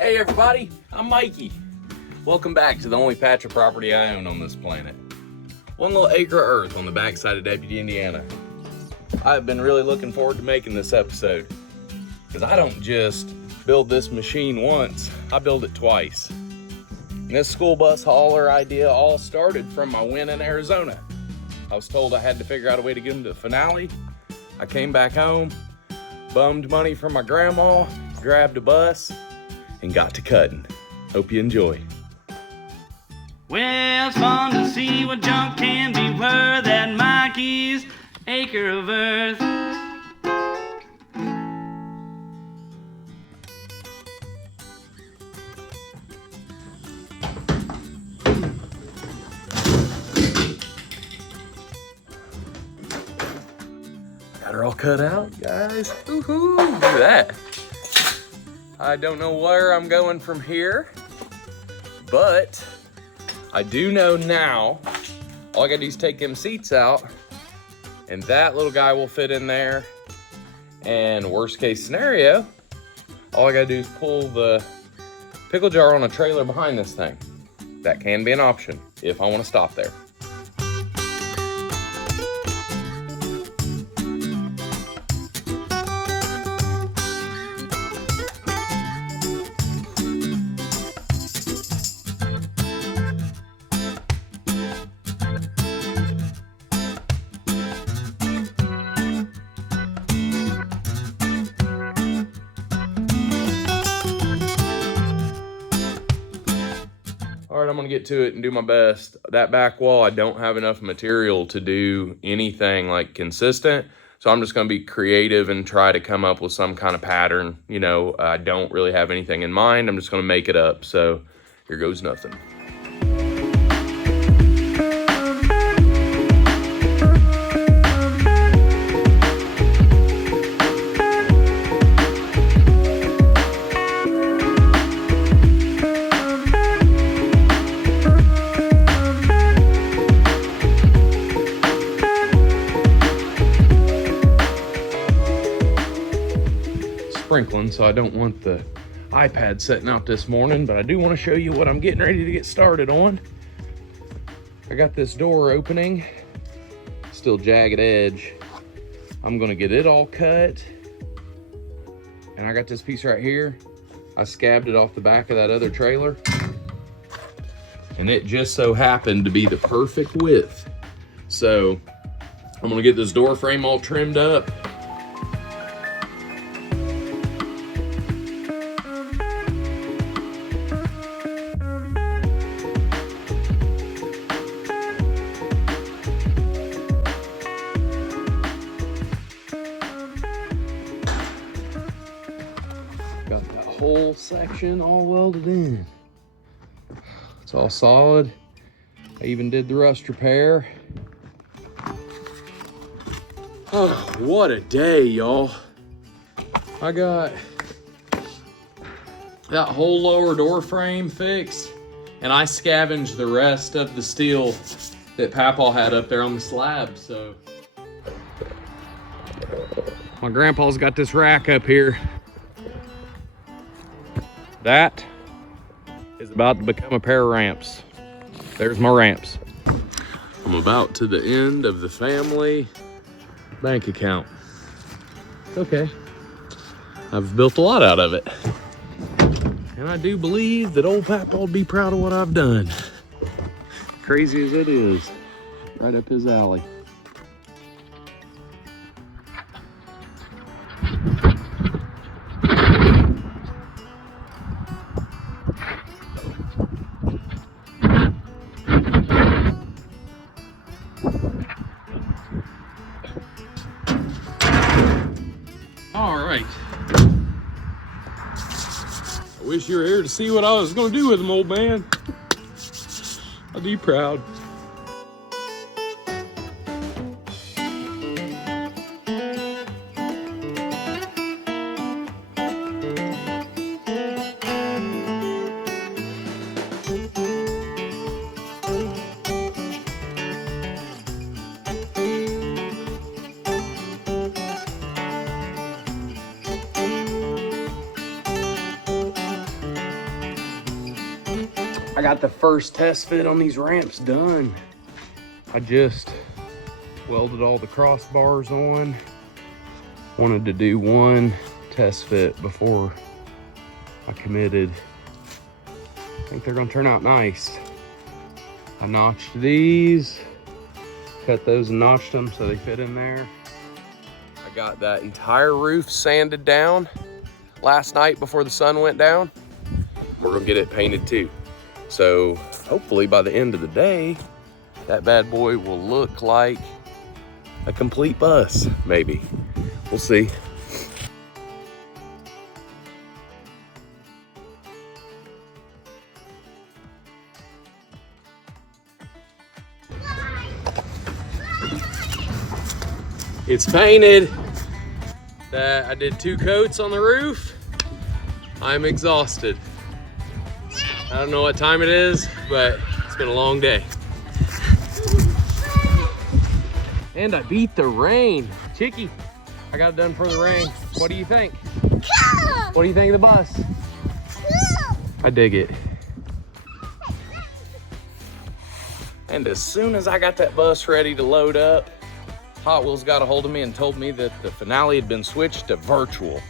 Hey everybody, I'm Mikey. Welcome back to the only patch of property I own on this planet. One little acre of earth on the backside of Deputy, Indiana. I've been really looking forward to making this episode because I don't just build this machine once, I build it twice. And this school bus hauler idea all started from my win in Arizona. I was told I had to figure out a way to get them to the finale. I came back home, bummed money from my grandma, grabbed a bus, and got to cutting. Hope you enjoy. Well, it's fun to see what junk can be worth at Mikey's Acre of Earth. Got her all cut out, guys. Woohoo! Look at that. I don't know where I'm going from here, but I do know now, all I gotta do is take them seats out and that little guy will fit in there. And worst case scenario, all I gotta do is pull the pickle jar on a trailer behind this thing. That can be an option if I wanna stop there. All right, I'm gonna get to it and do my best. That back wall, I don't have enough material to do anything like consistent. So I'm just gonna be creative and try to come up with some kind of pattern. You know, I don't really have anything in mind. I'm just gonna make it up. So here goes nothing. Sprinkling, so I don't want the iPad setting out this morning, but I do want to show you what I'm getting ready to get started on. I got this door opening, still jagged edge. I'm gonna get it all cut. And I got this piece right here. I scabbed it off the back of that other trailer. And it just so happened to be the perfect width. So I'm gonna get this door frame all trimmed up. Got that whole section all welded in. It's all solid. I even did the rust repair. Oh, what a day, y'all. I got that whole lower door frame fixed, and I scavenged the rest of the steel that Papaw had up there on the slab, so. My grandpa's got this rack up here. That is about to become a pair of ramps. There's my ramps. I'm about to the end of the family bank account. It's okay. I've built a lot out of it. And I do believe that old Papa will be proud of what I've done. Crazy as it is, right up his alley. All right. I wish you were here to see what I was gonna do with them, old man. I'd be proud. I got the first test fit on these ramps done. I just welded all the crossbars on. Wanted to do one test fit before I committed. I think they're gonna turn out nice. I notched these, cut those and notched them so they fit in there. I got that entire roof sanded down last night before the sun went down. We're gonna get it painted too. So hopefully by the end of the day, that bad boy will look like a complete bus, maybe. We'll see. It's painted. I did 2 coats on the roof. I'm exhausted. I don't know what time it is, but it's been a long day. And I beat the rain. Chicky, I got it done for the rain. What do you think? Cool. What do you think of the bus? Cool. I dig it. And as soon as I got that bus ready to load up, Hot Wheels got a hold of me and told me that the finale had been switched to virtual.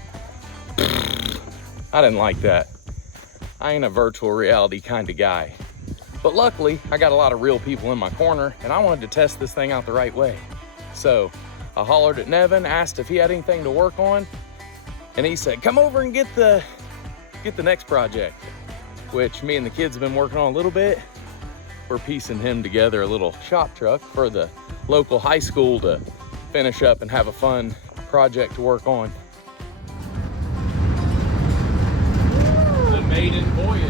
I didn't like that. I ain't a virtual reality kind of guy. But luckily, I got a lot of real people in my corner and I wanted to test this thing out the right way. So I hollered at Nevin, asked if he had anything to work on, and he said, come over and get the next project, which me and the kids have been working on a little bit. We're piecing him together a little shop truck for the local high school to finish up and have a fun project to work on. The maiden voyage.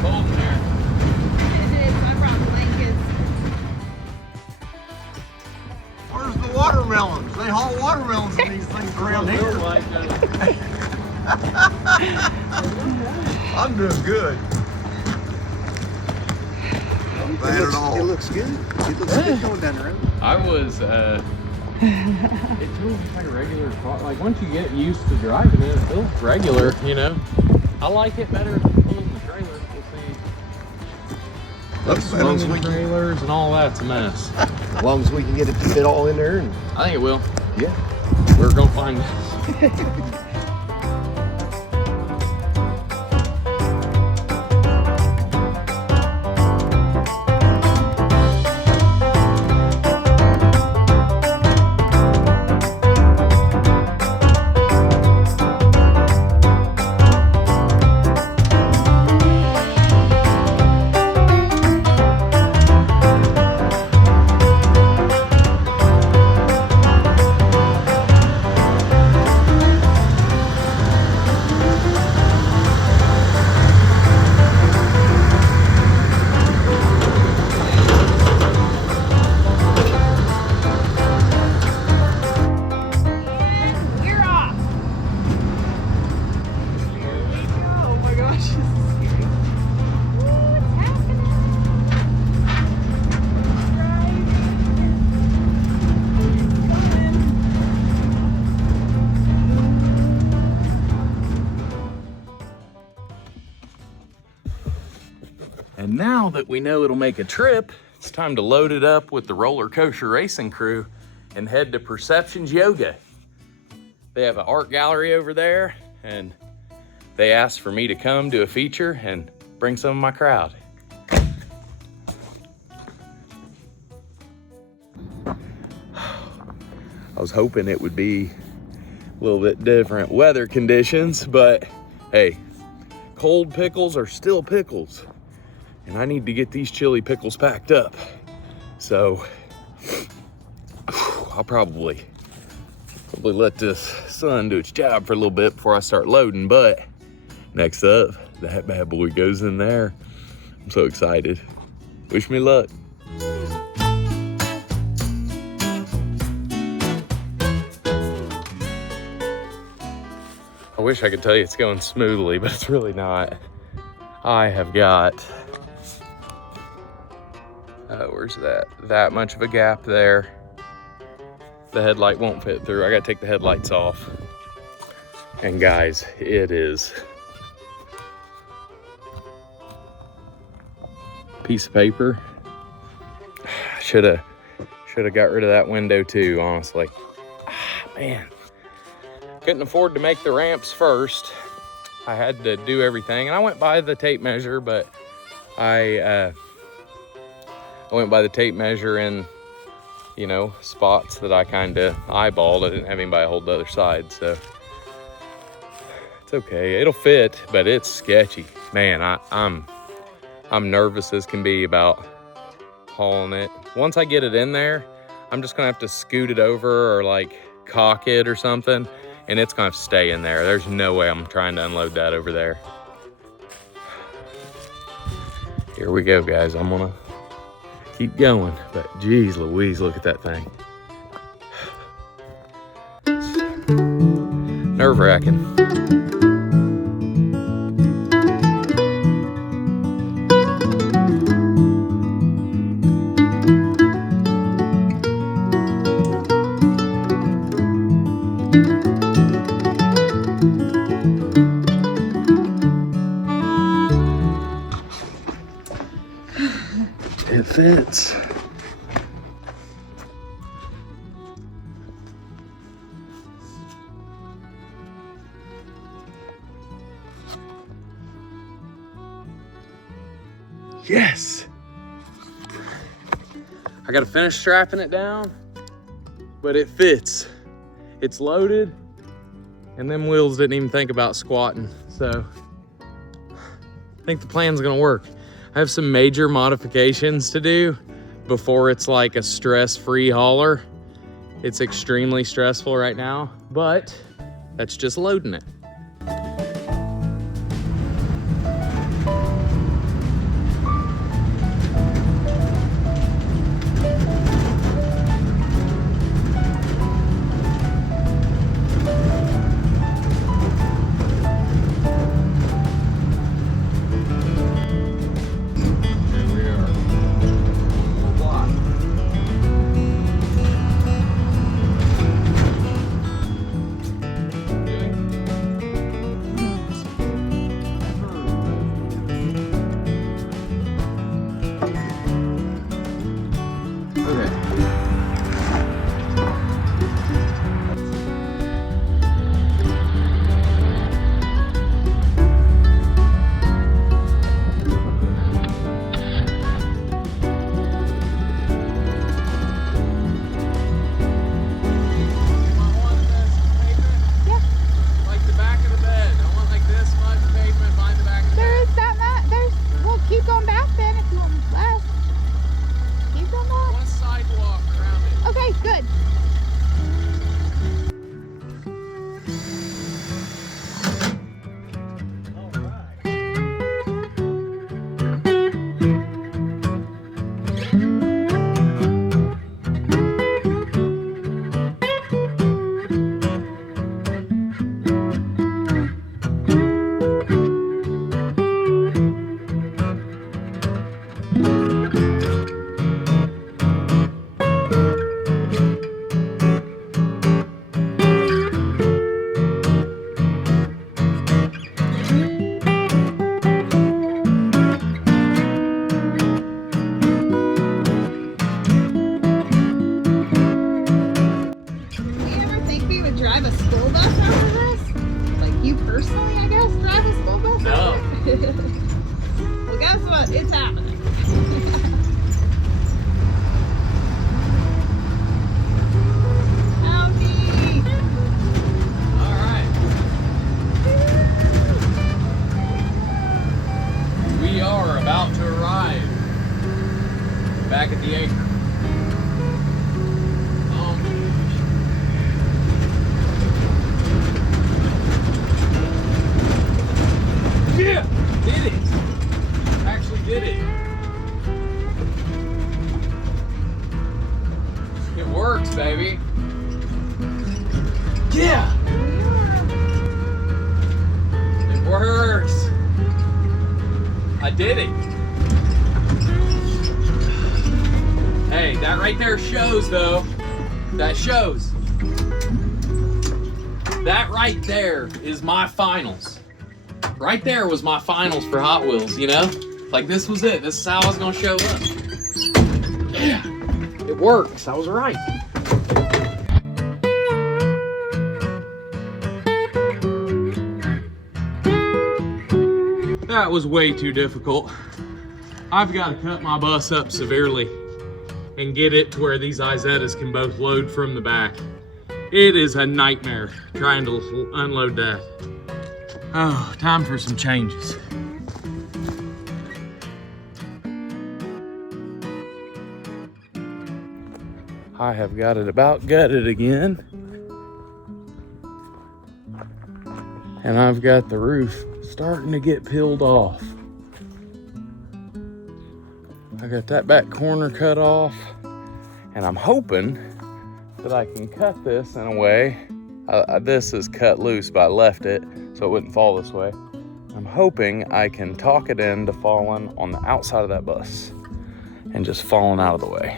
Cold in there. It is. I brought blankets. Where's the watermelons? They haul watermelons in these things around here. I'm doing good. Not bad at all. It looks good. It looks good going down the road. I was, it feels like a regular car. Like once you get used to driving it, it feels regular, you know? I like it better than pulling the trailer. We'll see. Looks better Swinging than we can. trailers and all that's a mess. As long as we can get it to fit all in there. And I think it will. yeah. We're gonna find out. And now that we know it'll make a trip, it's time to load it up with the roller coaster racing crew and head to Perceptions Yoga. They have an art gallery over there, and they asked for me to come do a feature and bring some of my crowd. I was hoping it would be a little bit different weather conditions, but hey, cold pickles are still pickles. And I need to get these chili pickles packed up. So I'll probably let this sun do its job for a little bit before I start loading. But next up, that bad boy goes in there. I'm so excited. Wish me luck. I wish I could tell you it's going smoothly, but it's really not. I have got Where's that? That much of a gap there. The headlight won't fit through. I gotta take the headlights off. And guys, it is piece of paper. Should have got rid of that window too, honestly. Man, couldn't afford to make the ramps first. I had to do everything, and I went by the tape measure, but I went by the tape measure in, you know, spots that I kind of eyeballed. I didn't have anybody hold the other side, so it's okay. It'll fit, but it's sketchy. Man, I'm nervous as can be about hauling it. Once I get it in there, I'm just gonna have to scoot it over or like cock it or something, and it's gonna have to stay in there. There's no way I'm trying to unload that over there. Here we go, guys. I'm gonna keep going, but geez Louise, look at that thing. Nerve-wracking. It fits. Yes. I gotta finish strapping it down, but it fits. It's loaded, and them wheels didn't even think about squatting. So I think the plan's gonna work. I have some major modifications to do before it's like a stress-free hauler. It's extremely stressful right now, but that's just loading it. Well, guess what? It's happening. Howdy. All right. We are about to arrive back at the Acre. Yeah, did it. Actually did it. It works, baby. Yeah. It works. I did it. Hey, that right there shows though. That shows. That right there is my finals. Right there was my finals for Hot Wheels, you know? Like this was it. This is how I was gonna show up. Yeah, it works. I was right. That was way too difficult. I've got to cut my bus up severely and get it to where these Izettas can both load from the back. It is a nightmare trying to unload that. Oh, time for some changes. I have got it about gutted again. And I've got the roof starting to get peeled off. I got that back corner cut off, and I'm hoping that I can cut this in a way. This is cut loose, but I left it so it wouldn't fall this way. I'm hoping I can talk it into falling on the outside of that bus and just falling out of the way.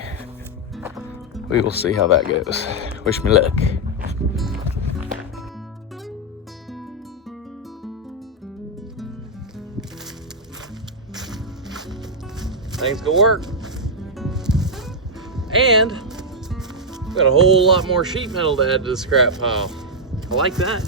We will see how that goes. Wish me luck. Things go work. And we got a whole lot more sheet metal to add to the scrap pile. I like that.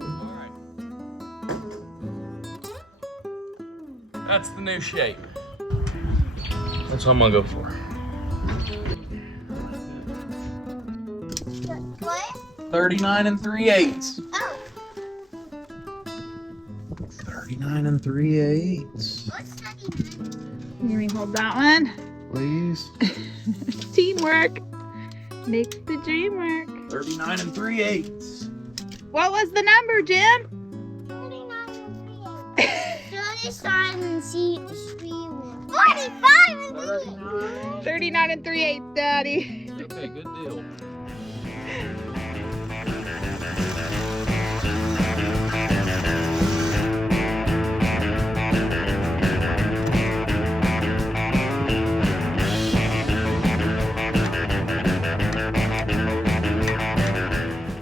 All right. That's the new shape. That's what I'm gonna go for. What? 39 3/8. Oh. 39 3/8. What's 39? Let me hold that one. Please. Teamwork makes the dream work. 39 3/8. What was the number, Jim? 39 and 45 and 3. 39 and 3/8, Daddy. Okay, good deal.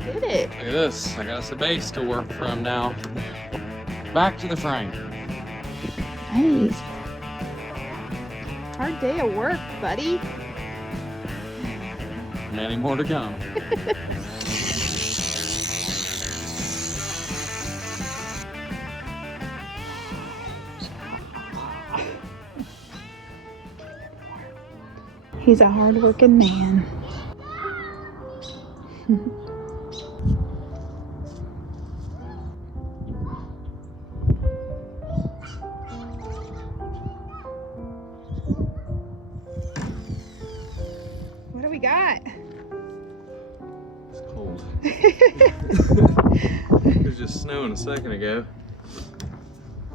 Did it? Look at this. I got us a base to work from now. Back to the frame. Nice. Hard day of work, buddy. Many more to come. He's a hard-working man. What do we got? It's cold. It was just snowing a second ago.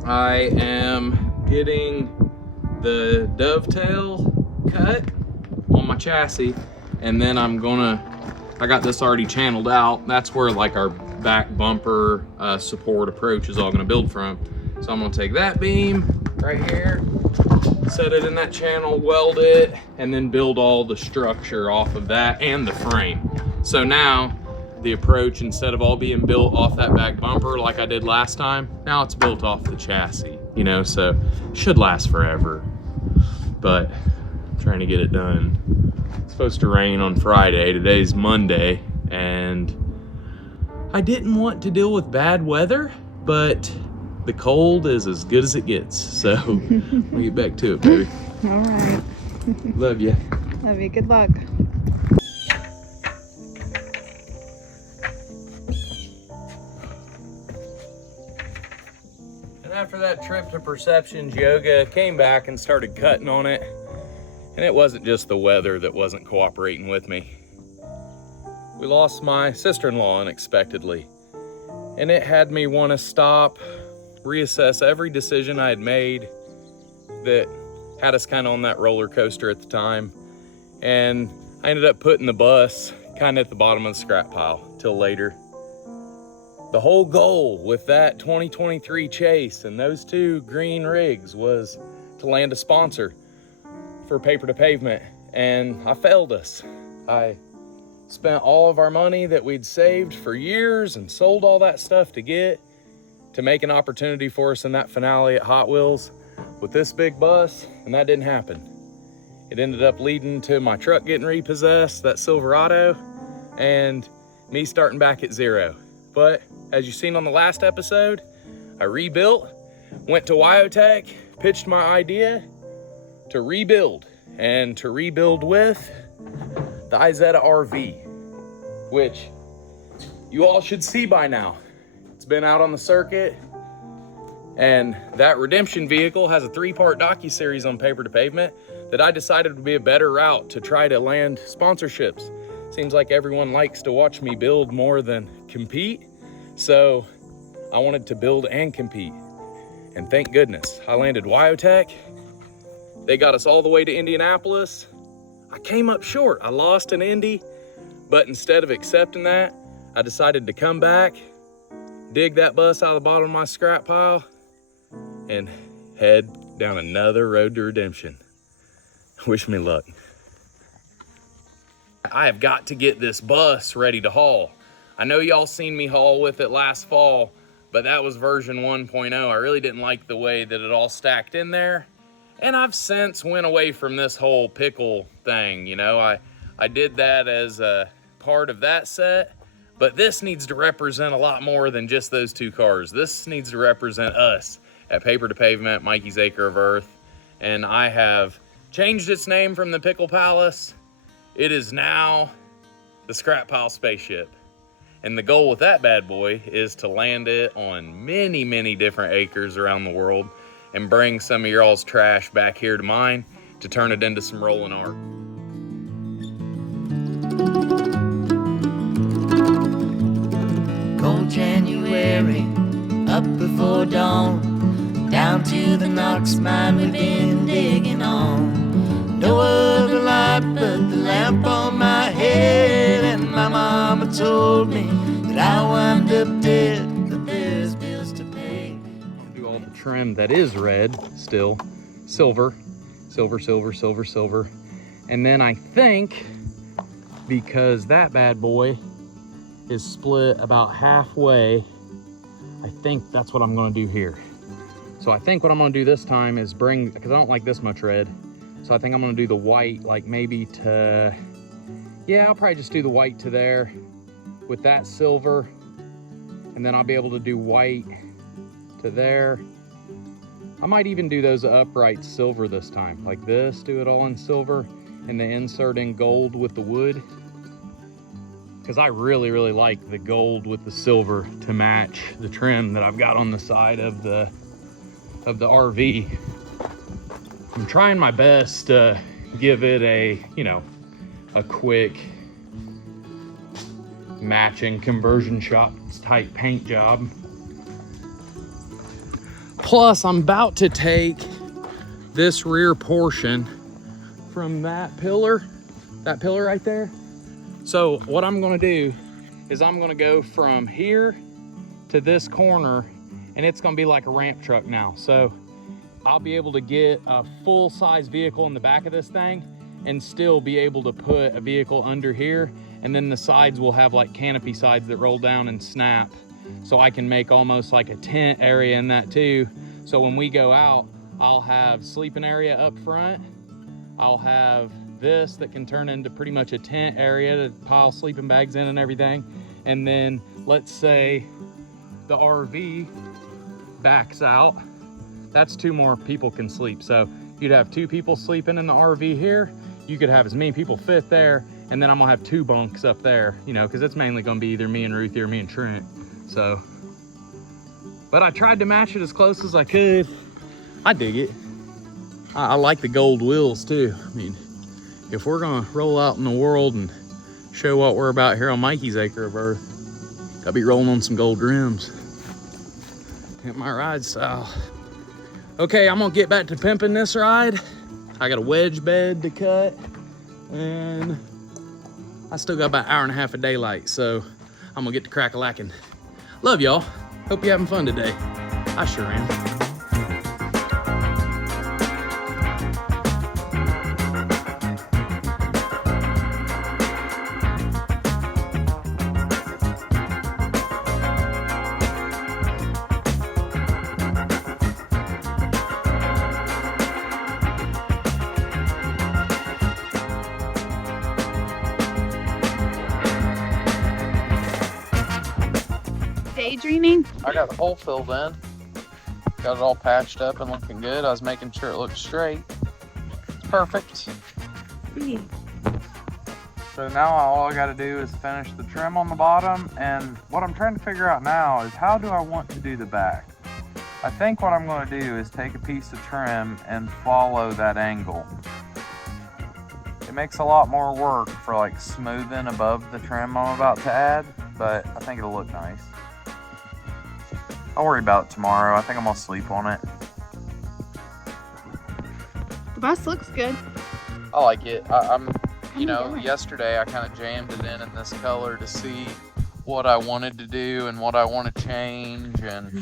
I am getting the dovetail cut on my chassis, and then I got this already channeled out. That's where like our back bumper support approach is all gonna build from. So I'm gonna take that beam right here, set it in that channel, weld it, and then build all the structure off of that and the frame. So now the approach, instead of all being built off that back bumper like I did last time, now it's built off the chassis, you know, so should last forever. But I'm trying to get it done. It's supposed to rain on Friday. Today's Monday, and I didn't want to deal with bad weather, but the cold is as good as it gets. So we'll get back to it, baby. All right. Love you. Love you. Good luck. And after that trip to Perceptions Yoga, came back and started cutting on it. And it wasn't just the weather that wasn't cooperating with me. We lost my sister-in-law unexpectedly, and it had me want to stop, reassess every decision I had made that had us kind of on that roller coaster at the time. and I ended up putting the bus kind of at the bottom of the scrap pile till later. The whole goal with that 2023 Chase and those two green rigs was to land a sponsor for Paper to Pavement, and I failed us. I spent all of our money that we'd saved for years and sold all that stuff to make an opportunity for us in that finale at Hot Wheels with this big bus, and that didn't happen. It ended up leading to my truck getting repossessed, that Silverado, and me starting back at zero. But as you've seen on the last episode, I rebuilt, went to Wyotech, pitched my idea to rebuild, and to rebuild with the Izetta RV, which you all should see by now. It's been out on the circuit, and that redemption vehicle has a 3-part docuseries on Paper to Pavement that I decided would be a better route to try to land sponsorships. Seems like everyone likes to watch me build more than compete, so I wanted to build and compete. And thank goodness, I landed Wyotech. They got us all the way to Indianapolis. I came up short, I lost in Indy, but instead of accepting that, I decided to come back, dig that bus out of the bottom of my scrap pile, and head down another road to redemption. Wish me luck. I have got to get this bus ready to haul. I know y'all seen me haul with it last fall, but that was version 1.0. I really didn't like the way that it all stacked in there. And I've since went away from this whole pickle thing, you know. I did that as a part of that set, but this needs to represent a lot more than just those two cars. This needs to represent us at Paper to Pavement, Mikey's Acre of Earth. And I have changed its name from the Pickle Palace. It is now the Scrap Pile Spaceship. And the goal with that bad boy is to land it on many, many different acres around the world and bring some of your all's trash back here to mine to turn it into some rolling art. Cold January, up before dawn, down to the Knox mine we've been digging on. No other light but the lamp on my head, and my mama told me that I wound up dead, but there's bills to pay. Do all the trim that is red still, silver, silver, silver, silver, silver. And then I think, because that bad boy is split about halfway, I think that's what I'm gonna do here. So I think what I'm gonna do this time is bring, because I don't like this much red, so I think I'm gonna do the white, like maybe to, yeah, I'll probably just do the white to there with that silver, and then I'll be able to do white to there. I might even do those upright silver this time, like this, do it all in silver, and then insert in gold with the wood. Because I really, really like the gold with the silver to match the trim that I've got on the side of the RV. I'm trying my best to give it a, you know, a quick matching conversion shop type paint job. Plus, I'm about to take this rear portion from that pillar right there. So what I'm gonna do is I'm gonna go from here to this corner, and it's gonna be like a ramp truck now. So I'll be able to get a full-size vehicle in the back of this thing and still be able to put a vehicle under here, and then the sides will have like canopy sides that roll down and snap, so I can make almost like a tent area in that too. So when we go out, I'll have sleeping area up front, I'll have this that can turn into pretty much a tent area to pile sleeping bags in and everything. And then let's say the RV backs out, that's 2 more people can sleep. So you'd have 2 people sleeping in the RV here. You could have as many people fit there, and then I'm gonna have 2 bunks up there, you know, because it's mainly gonna be either me and Ruthie or me and Trent. So, but I tried to match it as close as I could. I dig it. I like the gold wheels too. I mean, if we're gonna roll out in the world and show what we're about here on Mikey's Acre of Earth, I'll be rolling on some gold rims. Hit my ride style. Okay, I'm gonna get back to pimping this ride. I got a wedge bed to cut, And I still got about an hour and a half of daylight, so I'm gonna get to crack-a-lacking. Love y'all. Hope you're having fun today. I sure am. Daydreaming? I got the hole filled in. Got it all patched up and looking good. I was making sure it looked straight. It's perfect. Yeah. So now all I gotta do is finish the trim on the bottom, and what I'm trying to figure out now is how do I want to do the back? I think what I'm gonna do is take a piece of trim and follow that angle. It makes a lot more work for like smoothing above the trim I'm about to add, but I think it'll look nice. I'll worry about it tomorrow. I think I'm gonna sleep on it. The bus looks good. I like it. You know, yesterday I kind of jammed it in this color to see what I wanted to do and what I want to change, and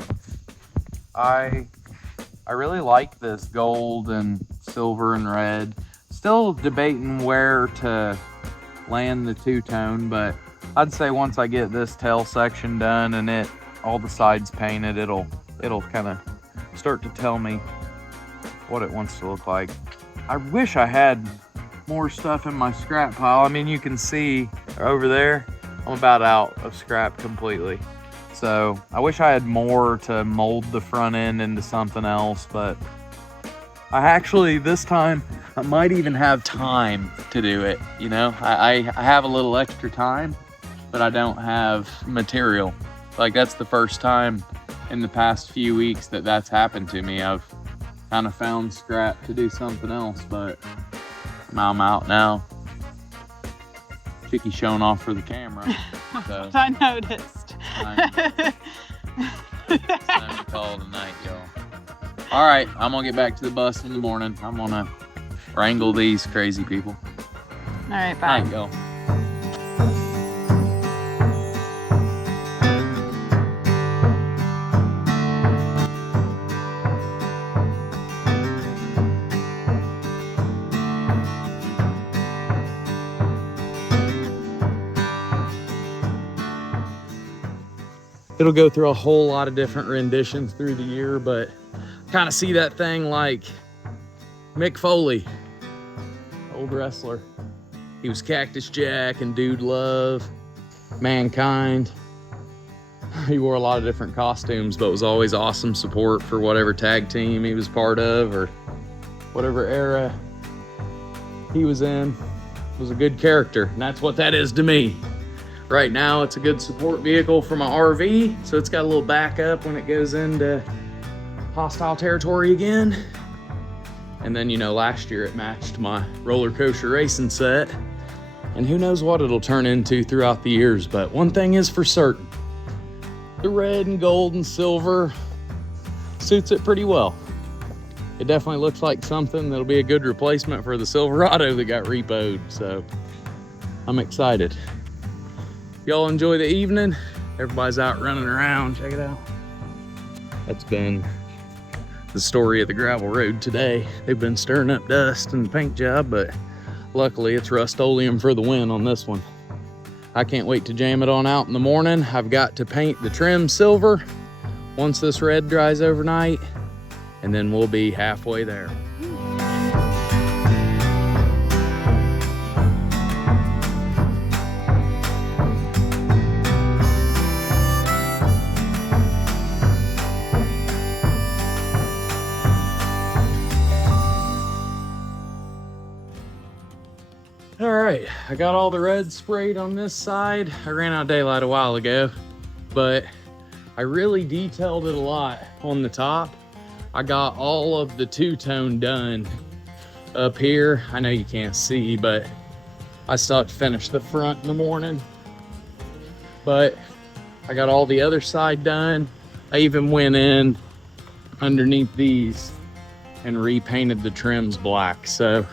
I really like this gold and silver and red. Still debating where to land the two-tone, but I'd say once I get this tail section done and all the sides painted, it'll kind of start to tell me what it wants to look like. I wish I had more stuff in my scrap pile. I mean, you can see over there, I'm about out of scrap completely. So I wish I had more to mold the front end into something else, but I actually, this time, I might even have time to do it. You know, I have a little extra time, but I don't have material. Like, that's the first time in the past few weeks that that's happened to me. I've kind of found scrap to do something else, but now I'm out now. Chicky's showing off for the camera. So I noticed. it's time to call it a night, y'all. All right, I'm gonna get back to the bus in the morning. I'm gonna wrangle these crazy people. All right, bye. Night, y'all. It'll go through a whole lot of different renditions through the year, but kind of see that thing like Mick Foley, old wrestler. He was Cactus Jack and Dude Love, Mankind. He wore a lot of different costumes, but was always awesome support for whatever tag team he was part of or whatever era he was in. Was a good character, and that's what that is to me. Right now, it's a good support vehicle for my RV, so it's got a little backup when it goes into hostile territory again. And then, you know, last year it matched my roller coaster racing set, and who knows what it'll turn into throughout the years. But one thing is for certain, the red and gold and silver suits it pretty well. It definitely looks like something that'll be a good replacement for the Silverado that got repoed, so I'm excited. Y'all enjoy the evening. Everybody's out running around. Check it out. That's been the story of the gravel road today. They've been stirring up dust in the paint job, but luckily it's Rust-Oleum for the win on this one. I can't wait to jam it on out in the morning. I've got to paint the trim silver once this red dries overnight, and then we'll be halfway there. All right, I got all the red sprayed on this side. I ran out of daylight a while ago, but I really detailed it a lot on the top. I got all of the two-tone done up here. I know you can't see, but I still have to finish the front in the morning. But I got all the other side done. I even went in underneath these and repainted the trims black. So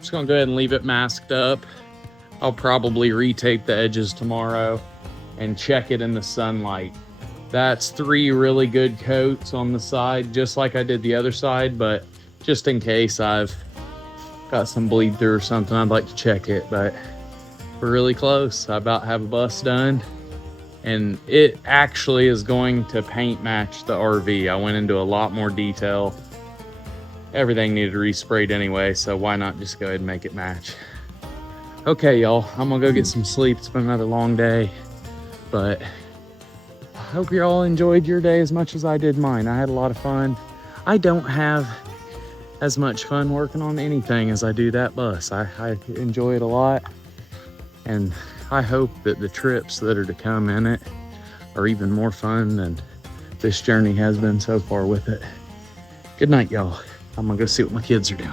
just gonna go ahead and leave it masked up. I'll probably retape the edges tomorrow and check it in the sunlight. That's 3 really good coats on the side, just like I did the other side, but just in case I've got some bleed through or something, I'd like to check it. But we're really close. I about have a bus done, and it actually is going to paint match the RV. I went into a lot more detail. Everything needed resprayed anyway, so why not just go ahead and make it match? Okay, y'all, I'm gonna go get some sleep. It's been another long day, but I hope you all enjoyed your day as much as I did mine. I had a lot of fun. I don't have as much fun working on anything as I do that bus. I enjoy it a lot, and I hope that the trips that are to come in it are even more fun than this journey has been so far with it. Good night, y'all. I'm gonna go see what my kids are doing.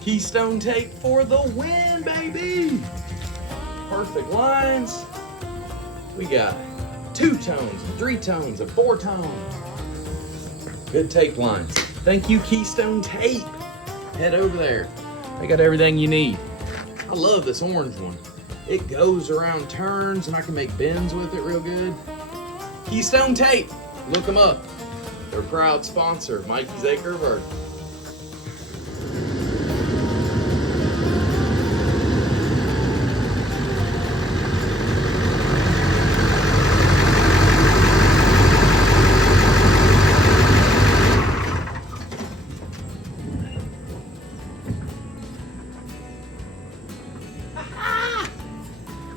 Keystone tape for the win, baby! Perfect lines. We got 2 tones, 3 tones, and 4 tones. Good tape lines. Thank you, Keystone Tape. Head over there. They got everything you need. I love this orange one. It goes around turns, and I can make bends with it real good. Keystone Tape. Look them up. They're a proud sponsor of Mikey's Acre of Earth.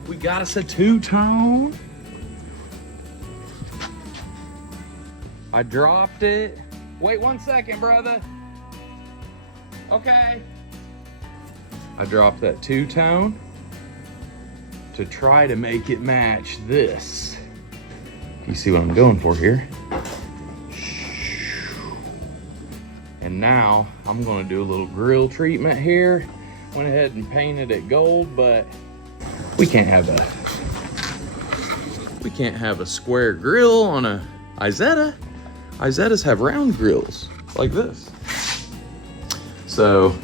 We got us a 2-tone. I dropped it. Wait 1 second, brother. Okay. I dropped that 2-tone to try to make it match this. You see what I'm going for here? And now I'm gonna do a little grill treatment here. Went ahead and painted it gold, but we can't have a square grill on a Izetta. Izettas have round grills like this. So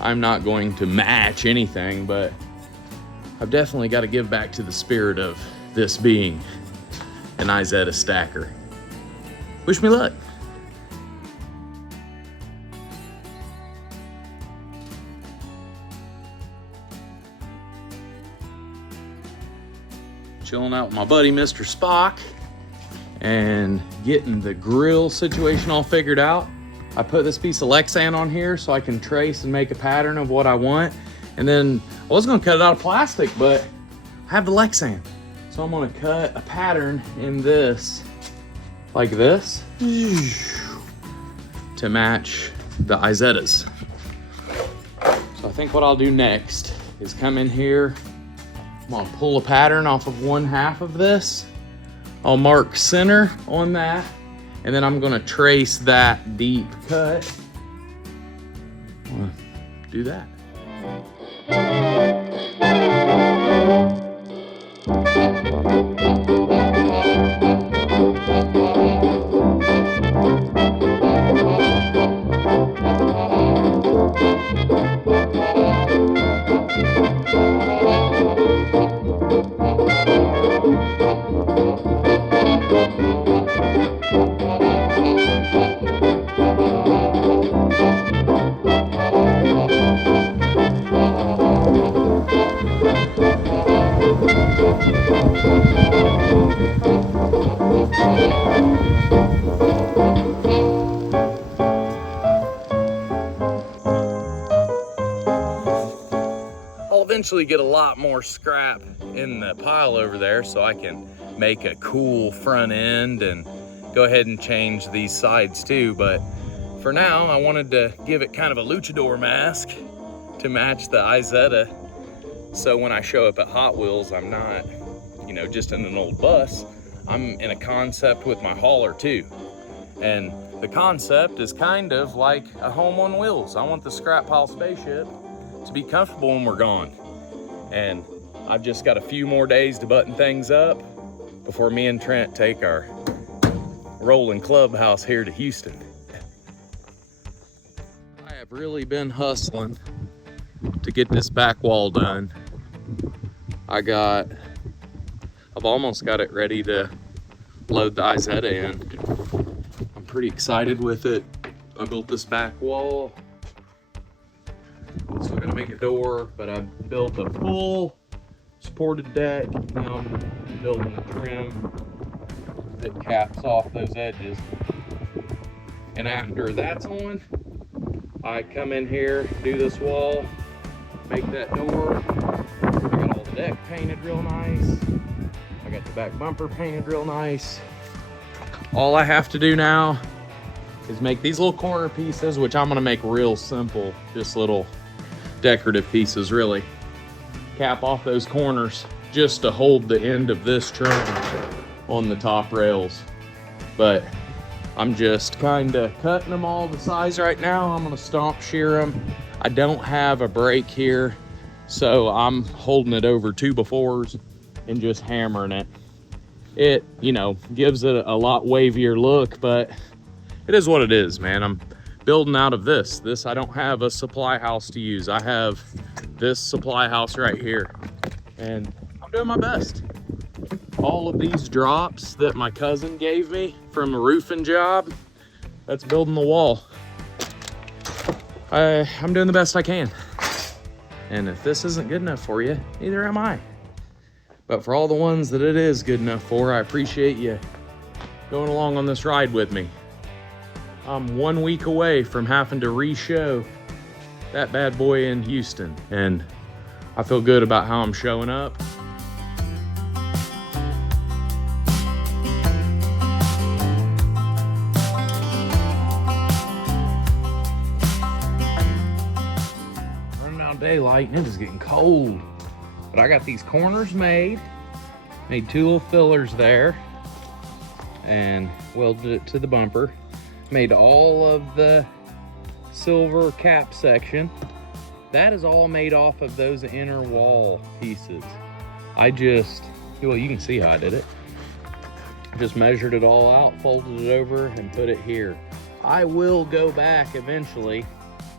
I'm not going to match anything, but I've definitely got to give back to the spirit of this being an Izetta stacker. Wish me luck. Chilling out with my buddy, Mr. Spock, and getting the grill situation all figured out. I put this piece of Lexan on here so I can trace and make a pattern of what I want. And then I was gonna cut it out of plastic, but I have the Lexan. So I'm gonna cut a pattern in this, like this, to match the Izettas. So I think what I'll do next is come in here. I'm gonna pull a pattern off of 1/2 of this. I'll mark center on that, and then I'm gonna trace that deep cut. I'm gonna do that. I'll eventually get a lot more scrap in the pile over there so I can make a cool front end and go ahead and change these sides too. But for now, I wanted to give it kind of a luchador mask to match the Izetta. So when I show up at Hot Wheels, I'm not, you know, just in an old bus. I'm in a concept with my hauler too. And The concept is kind of like a home on wheels. I want the scrap pile spaceship to be comfortable when we're gone. And I've just got a few more days to button things up before me and Trent take our rolling clubhouse here to Houston. I have really been hustling to get this back wall done. I've almost got it ready to load the Izetta in. I'm pretty excited with it. I built this back wall. So I'm gonna make a door, but I built a full supported deck. Now I'm building a trim that caps off those edges. And after that's on, I come in here, do this wall, make that door. I got all the deck painted real nice. I got the back bumper painted real nice. All I have to do now is make these little corner pieces, which I'm gonna make real simple, just little decorative pieces really. Cap off those corners just to hold the end of this trim on the top rails. But I'm just kind of cutting them all the size right now. I'm gonna stomp shear them. I don't have a brake here, so I'm holding it over 2x4s and just hammering it. It, you know, gives it a lot wavier look, but it is what it is, man. I'm building out of this. I don't have a supply house to use. I have this supply house right here, and I'm doing my best. All of these drops that my cousin gave me from a roofing job, that's building the wall. I'm doing the best I can. And if this isn't good enough for you, neither am I. But for all the ones that it is good enough for, I appreciate you going along on this ride with me. I'm 1 week away from having to re-show that bad boy in Houston, and I feel good about how I'm showing up. Running out of daylight and it is getting cold. But I got these corners made 2 little fillers there, and welded it to the bumper. Made all of the silver cap section. That is all made off of those inner wall pieces. Well, you can see how I did it. Just measured it all out, folded it over, and put it here. I will go back eventually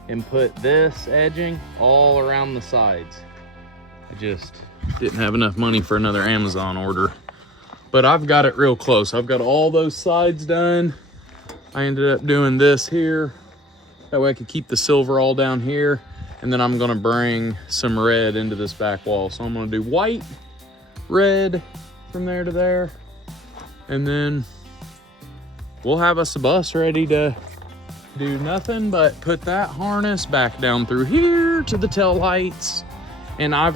and put this edging all around the sides. I just didn't have enough money for another Amazon order. But I've got it real close. I've got all those sides done. I ended up doing this here. That way I could keep the silver all down here. And then I'm gonna bring some red into this back wall. So I'm gonna do white, red from there to there. And then we'll have us a bus ready to do nothing but put that harness back down through here to the tail lights. And I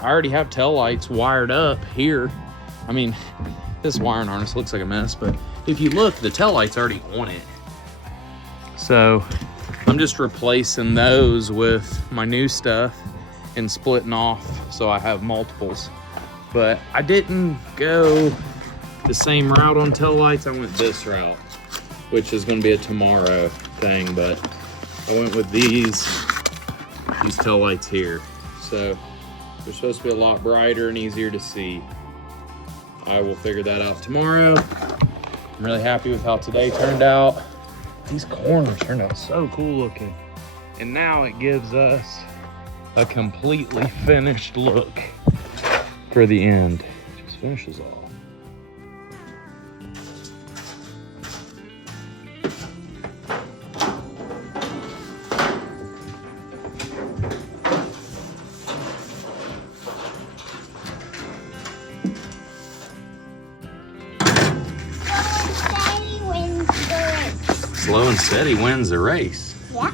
already have tail lights wired up here. I mean, this wiring harness looks like a mess, but if you look, the tail light's already on it. So I'm just replacing those with my new stuff and splitting off so I have multiples. But I didn't go the same route on tail lights. I went this route, which is gonna be a tomorrow thing, but I went with these tail lights here. So they're supposed to be a lot brighter and easier to see. I will figure that out tomorrow. I'm really happy with how today turned out. These corners turned out so cool looking. And now it gives us a completely finished look for the end. Just finishes all. Slow and steady wins the race. Yeah.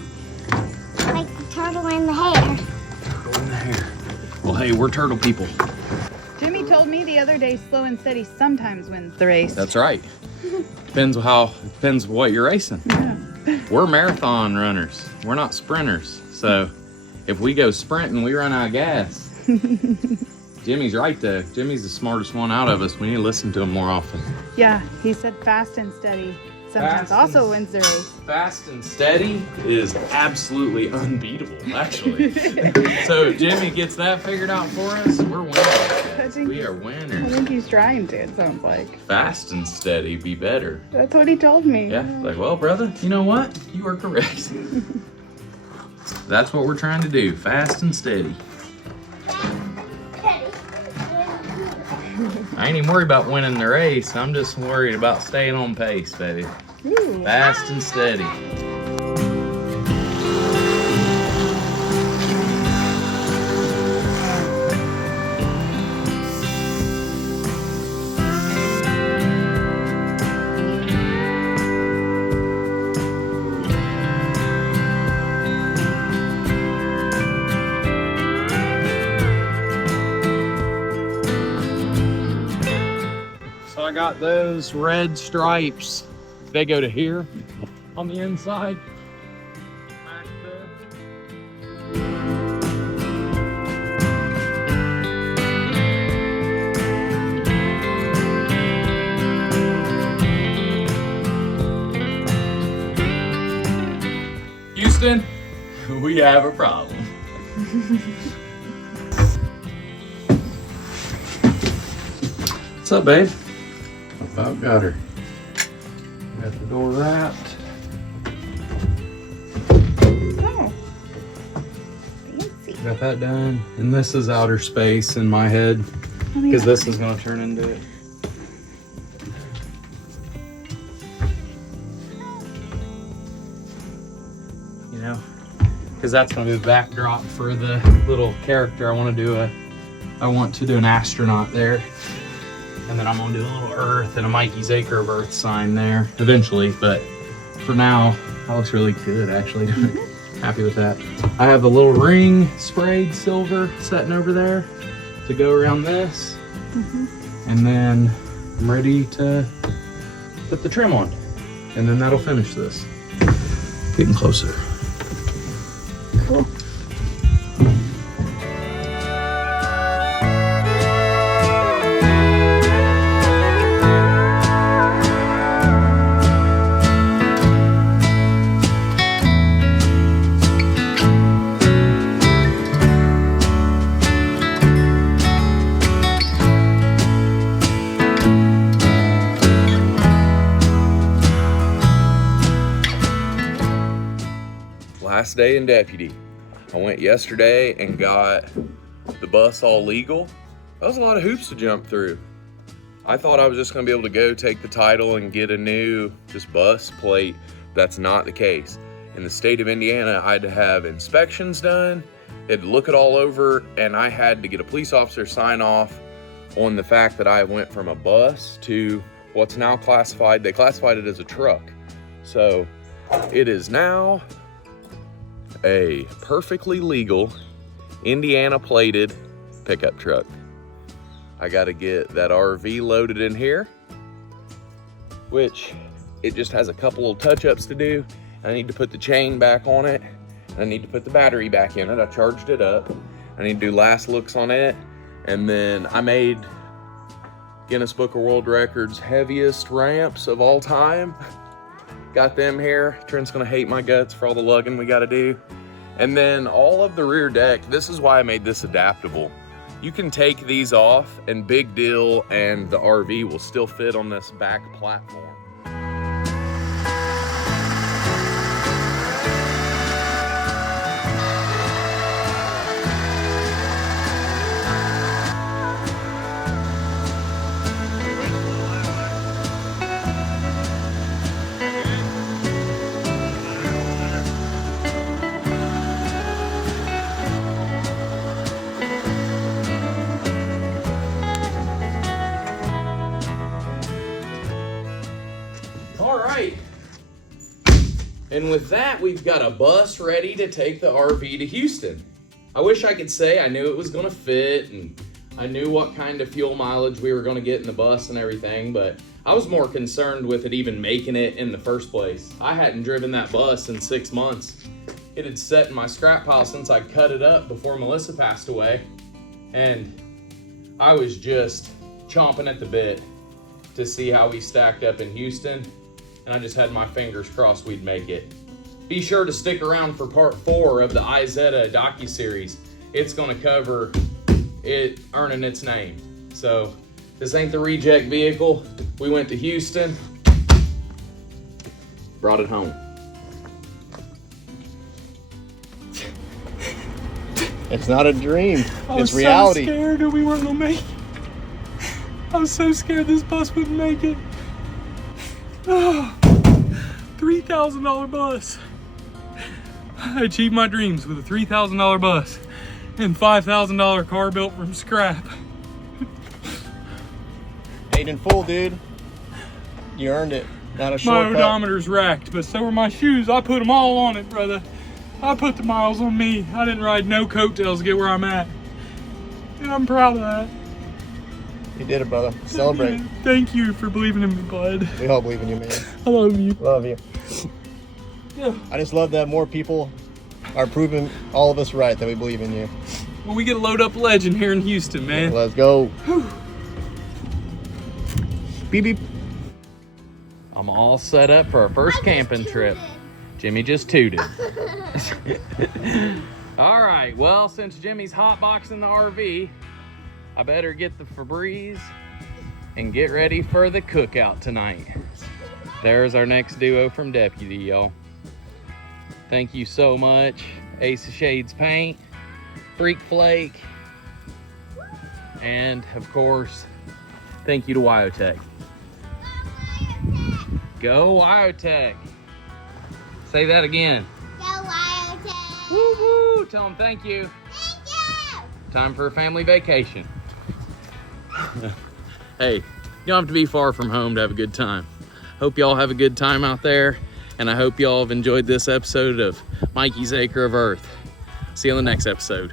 Like the turtle in the hair. Turtle in the hair. Well, hey, we're turtle people. Jimmy told me the other day slow and steady sometimes wins the race. That's right. Depends what you're racing. Yeah. We're marathon runners. We're not sprinters. So if we go sprinting, we run out of gas. Jimmy's right though. Jimmy's the smartest one out of us. We need to listen to him more often. Yeah, he said fast and steady sometimes Fast also and- wins the race. Fast and steady is absolutely unbeatable, actually. So if Jimmy gets that figured out for us, we're winners. We are I winners. think he's trying to, it sounds like. Fast and steady be better. That's what he told me. Yeah, like, well, brother, you know what? You are correct. That's what we're trying to do, fast and steady. I ain't even worried about winning the race. I'm just worried about staying on pace, baby. Ooh. Fast and steady. So I got those red stripes. They go to here on the inside. Back there. Houston, we have a problem. What's up, babe? About got her. Got the door wrapped. Oh. Fancy. Got that done. And this is outer space in my head because this is going to turn into it. You know, because that's going to be the backdrop for the little character. I want to do an astronaut there. And then I'm gonna do a little Earth and a Mikey's Acre of Earth sign there eventually, but for now, that looks really good actually. Happy with that. I have the little ring sprayed silver setting over there to go around this. And then I'm ready to put the trim on. And then that'll finish this. Getting closer. Cool. Last day in deputy. I went yesterday and got the bus all legal. That was a lot of hoops to jump through. I thought I was just gonna be able to go take the title and get a new just bus plate. That's not the case. In the state of Indiana, I had to have inspections done, had to look it all over, and I had to get a police officer sign off on the fact that I went from a bus to what's now classified, they classified it as a truck. So it is now a perfectly legal Indiana plated pickup truck. I gotta get that RV loaded in here, which it just has a couple of touch-ups to do. I need to put the chain back on it. I need to put the battery back in it. I charged it up. I need to do last looks on it. And then I made Guinness Book of World Records heaviest ramps of all time. Got them here. Trent's gonna hate my guts for all the lugging we gotta do. And then all of the rear deck, this is why I made this adaptable. You can take these off and Big Deal and the RV will still fit on this back platform. All right. And with that, we've got a bus ready to take the RV to Houston. I wish I could say I knew it was gonna fit and I knew what kind of fuel mileage we were gonna get in the bus and everything, but I was more concerned with it even making it in the first place. I hadn't driven that bus in 6 months. It had sat in my scrap pile since I cut it up before Melissa passed away. And I was just chomping at the bit to see how we stacked up in Houston. and I just had my fingers crossed we'd make it. Be sure to stick around for part 4 of the Izetta docuseries. It's gonna cover it earning its name. So this ain't the reject vehicle. We went to Houston, brought it home. It's not a dream. I was It's reality. so scared that we weren't gonna make it. I was so scared this bus wouldn't make it. Oh, $3,000 bus. I achieved my dreams with a $3,000 bus and $5,000 car built from scrap. Paid in full, dude. You earned it. Not a My shortcut. odometer's racked, but so were my shoes. I put them all on it, brother. I put the miles on me. I didn't ride no coattails to get where I'm at. And I'm proud of that. You did it, brother. Celebrate. Thank you for believing in me, bud. We all believe in you, man. I love you. Love you. Yeah. I just love that more people are proving all of us right that we believe in you. Well, we get to load up Legend here in Houston, man. Let's go. Beep beep. I'm all set up for our first camping trip. Jimmy just tooted. All right, well, since Jimmy's hotboxing the RV, I better get the Febreze and get ready for the cookout tonight. There's our next duo from Deputy, y'all. Thank you so much, Ace of Shades Paint, Freak Flake, and of course, thank you to Wyotech. Go Wyotech! Say that again. Go Wyotech. Woo woo! Tell them thank you. Thank you. Time for a family vacation. Hey, you don't have to be far from home to have a good time. Hope y'all have a good time out there, and I hope y'all have enjoyed this episode of Mikey's Acre of Earth. See you on the next episode.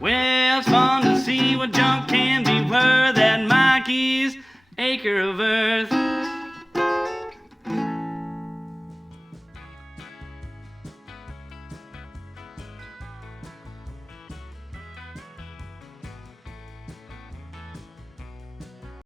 Well, it's fun to see what junk can be worth at Mikey's Acre of Earth.